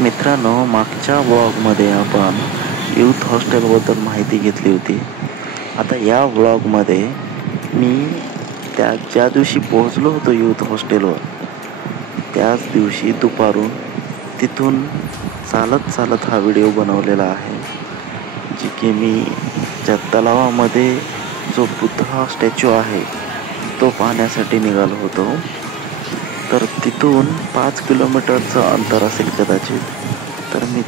मित्रांनो, मागच्या व्लॉगमध्ये आपण यूथ हॉस्टेलबद्दल माहिती घेतली होती. आता या व्लॉगमध्ये मी ज्या दिवशी पोहोचलो होतो यूथ हॉस्टेलवर, त्याच दिवशी दुपारून तिथून चालत चालत हा व्हिडिओ बनवलेला आहे. जी की मी ज्या तलावामध्ये जो बुद्धा स्टॅच्यू आहे तो पाहण्यासाठी निघालो होतो. तर तिथून 5 किलोमीटरचं अंतर असेल कदाचित. तर मी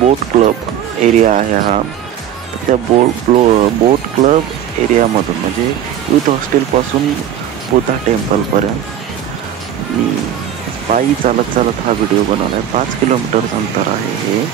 बोट क्लब एरिया आहे हा. तर त्या बोट क्लब एरियामधून म्हणजे यूथ हॉस्टेलपासून बुद्धा टेम्पलपर्यंत मी पायी चालत चालत हा व्हिडिओ बनवला आहे. 5 किलोमीटरचं अंतर आहे हे.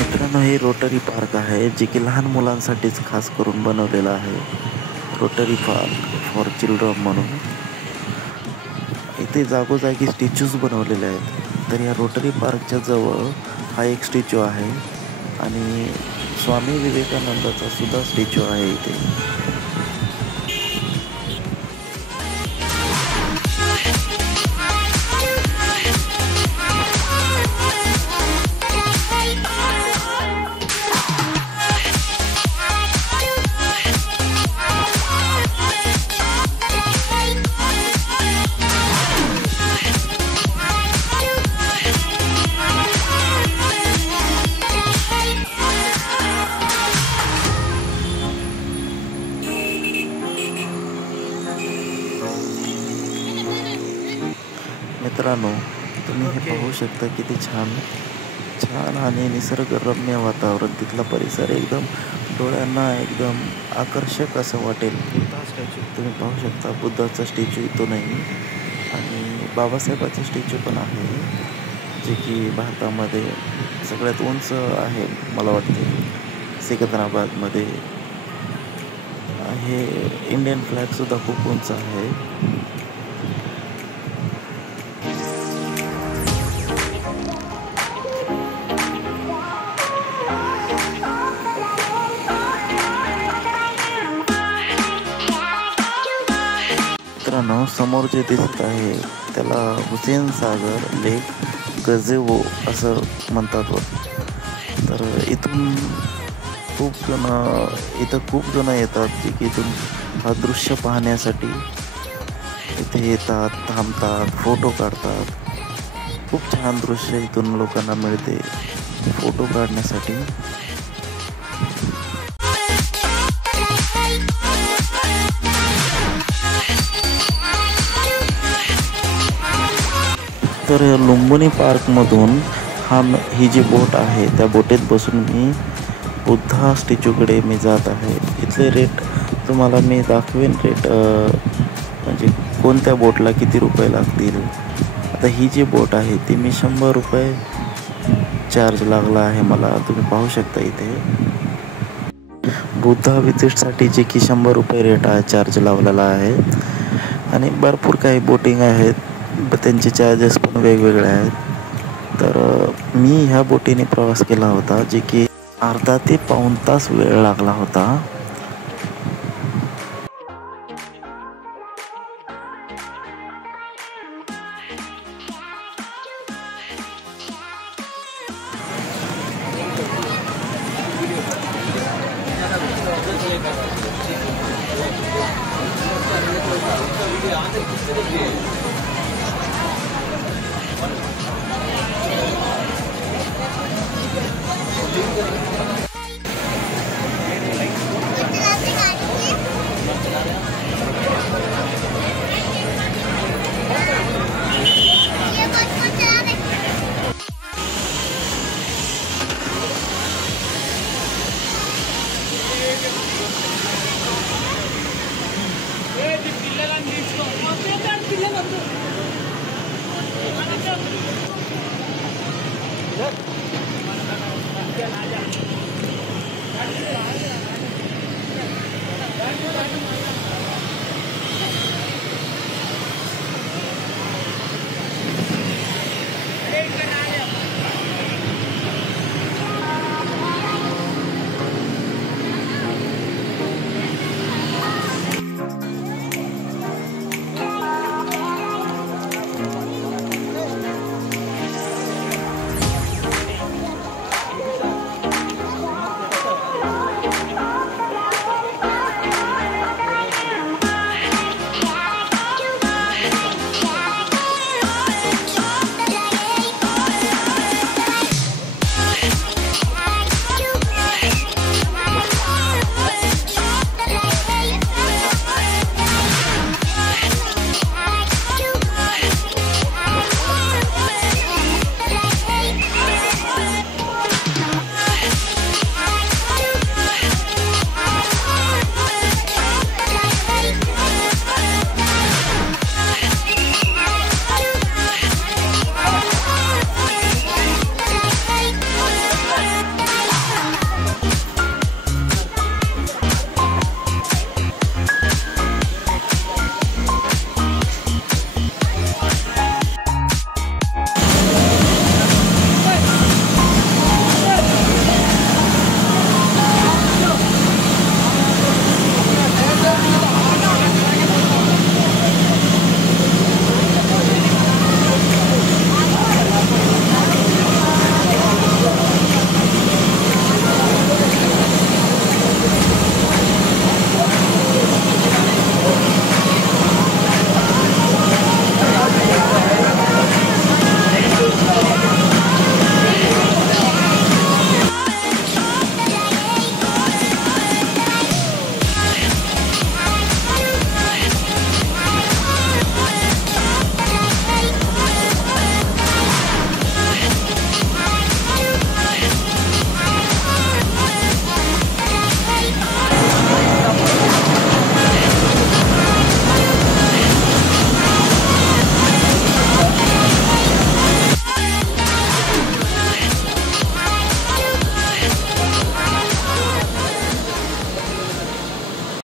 मित्रांनो, हे रोटरी पार्क आहे जे की लहान मुलांसाठीच खास करून बनवलेलं आहे. रोटरी पार्क फॉर चिल्ड्रन म्हणून. इथे जागोजागी स्टॅच्यूज बनवलेले आहेत. तर या रोटरी पार्कच्या जवळ हा एक स्टॅच्यू आहे आणि स्वामी विवेकानंदाचा सुद्धा स्टॅच्यू आहे इथे. मित्रांनो, तुम्ही हे पाहू शकता किती छान आणि निसर्गरम्य वातावरण. तिथला परिसर एकदम डोळ्यांना एकदम आकर्षक असं वाटेल. बुद्धा स्टॅच्यू तुम्ही पाहू शकता. बुद्धाचा स्टॅच्यू इथं नाही आणि बाबासाहेबाचा स्टॅच्यू पण आहे जे की भारतामध्ये सगळ्यात उंच आहे मला वाटते. सिकंदराबादमध्ये हे इंडियन फ्लॅगसुद्धा खूप उंच आहे. मित्रांनो, समोर जे दिसत आहे त्याला हुसेन सागर लेक गझेवो असं म्हणतात. तर इथून खूप जण येतात जे की इथून हा दृश्य पाहण्यासाठी इथे येतात, थांबतात, फोटो काढतात. खूप छान दृश्य इथून लोकांना मिळते फोटो काढण्यासाठी. तर लुंबिनी पार्कमधून ही जी बोट आहे त्या बोटीत बसून मी बुद्धा स्टॅच्यूकडे मी जात आहे. इथले रेट तुम्हाला मी दाखवेन. रेट म्हणजे कोणत्या बोटला किती रुपये लागतील. आता ही जी बोट आहे ती मी 100 रुपये चार्ज लागला आहे मला. तुम्ही पाहू शकता इथे बुद्धा विजिटसाठी जे की 100 रुपये रेट आहे, चार्ज लावलेला आहे. आणि भरपूर काही बोटिंग आहेत, त्यांचे चार्जेस पण वेगवेगळे आहेत. तर मी ह्या बोटीने प्रवास केला होता जे की अर्धा ते पाऊण तास वेळ लागला होता. Thank you.